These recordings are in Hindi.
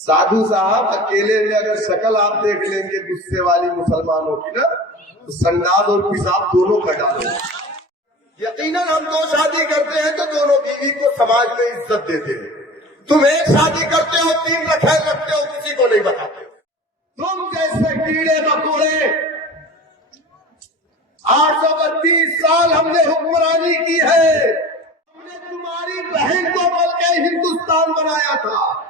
साधु साहब अकेले में अगर शक्ल आप देख लेंगे गुस्से वाली मुसलमानों की ना, तो संडास और पेशाब दोनों का डालो। यकीनन हम दो शादी करते हैं तो दोनों बीवी को समाज में इज्जत देते हैं। तुम एक शादी करते हो, 3 रखैल रखते हो, किसी को नहीं बताते। तुम जैसे कीड़े मकोड़े 832 साल हमने हुक्मरानी की है। हमने तुम्हारी बहन को बोल के हिंदुस्तान बनाया था।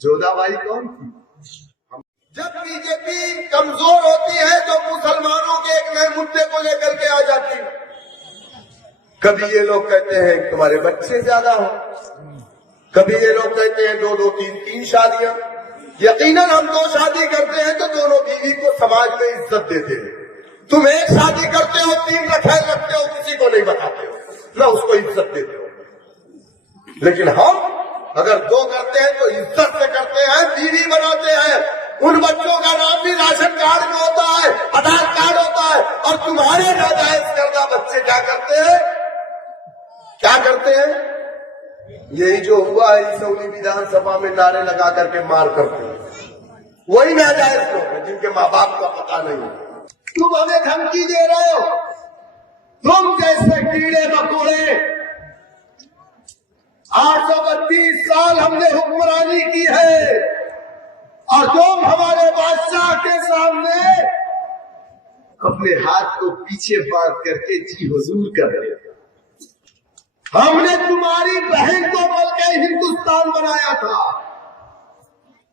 जोधाबाई कौन थी? जब बीजेपी कमजोर होती है तो मुसलमानों के एक नए मुद्दे को लेकर के आ जाती है। कभी ये लोग कहते हैं तुम्हारे बच्चे ज्यादा हो, कभी ये लोग कहते हैं 2-2, 3-3 शादियां। यकीनन हम 2 शादी करते हैं तो दोनों बीवी को समाज में इज्जत देते हैं। तुम एक शादी करते हो, 3 रखैल रखते हो, किसी को नहीं बताते हो, ना उसको इज्जत देते हो। लेकिन हम अगर 2 करते हैं तो इज्जत से करते हैं, बीवी बनाते हैं। उन बच्चों का नाम भी राशन कार्ड में होता है, आधार कार्ड होता है। और तुम्हारे नाजायज करदा बच्चे क्या करते हैं? क्या करते हैं? यही जो हुआ है इसौली विधानसभा में नारे लगा करके मार करते हैं, वही नाजायज लोग हैं जिनके माँ बाप का पता नहीं है। तुम हमें धमकी दे रहे हो। तुम जैसे कीड़े मकोड़े 832 साल हमने हुक्मरानी की है और तुम हमारे बादशाह के सामने अपने हाथ को पीछे बांध करके जी हुजूर कर रहे हो। हमने तुम्हारी बहन को बोल के हिंदुस्तान बनाया था।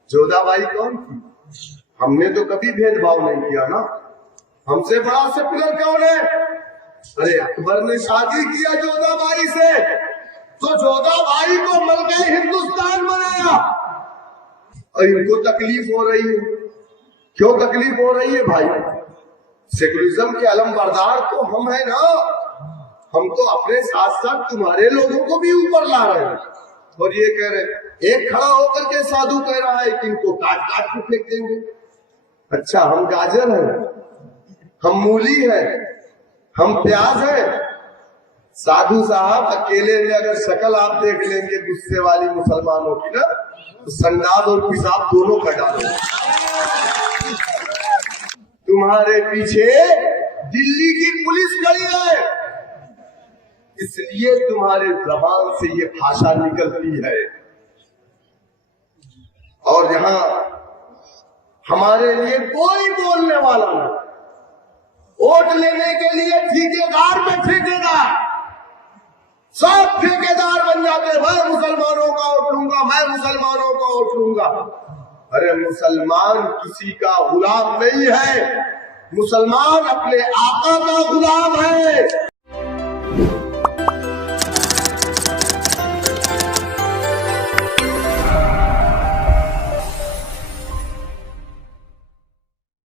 जोधाबाई कौन थी? हमने तो कभी भेदभाव नहीं किया ना। हमसे बड़ा सेक्युलर कौन है? अरे अकबर ने शादी किया जोधाबाई से, तो जोधाबाई को मल के हिंदुस्तान बनाया। और इनको तकलीफ हो रही है। क्यों तकलीफ हो रही है भाई? सेकुलरिज्म के अलमबरदार तो हम है ना। हम तो अपने साथ साथ तुम्हारे लोगों को भी ऊपर ला रहे हैं। और ये कह रहे, एक खड़ा होकर के साधु कह रहा है कि इनको काट काट के फेंक देंगे। अच्छा, हम गाजर हैं, हम मूली हैं, हम प्याज हैं। साधु साहब अकेले में अगर शक्ल आप देख लेंगे गुस्से वाली मुसलमानों की ना, तो संडास और पेशाब दोनों का डालो। तुम्हारे पीछे दिल्ली की पुलिस खड़ी है, इसलिए तुम्हारे जबान से ये भाषा निकलती है। और यहां हमारे लिए कोई बोलने वाला नहीं। वोट लेने के लिए ठेकेदार में ठेकेदार, सब ठेकेदार बन जाते। मैं मुसलमानों का वोट लूंगा, मैं मुसलमानों का वोट लूंगा। अरे मुसलमान किसी का गुलाम नहीं है, मुसलमान अपने आका का गुलाम है।